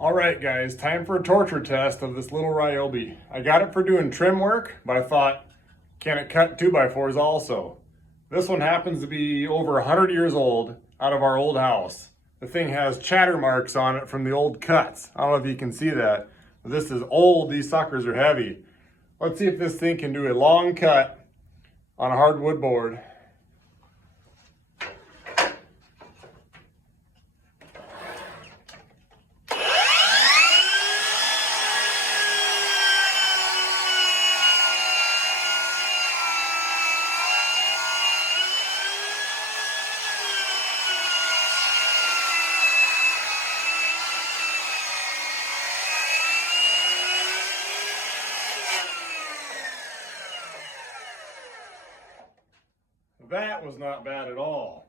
All right, guys, time for a torture test of this little Ryobi. I got it for doing trim work, but I thought, can it cut 2x4s also? This one happens to be over 100 years old, out of our old house. The thing has chatter marks on it from the old cuts. I don't know if you can see that, but this is old. These suckers are heavy. Let's see if this thing can do a long cut on a hardwood board. That was not bad at all.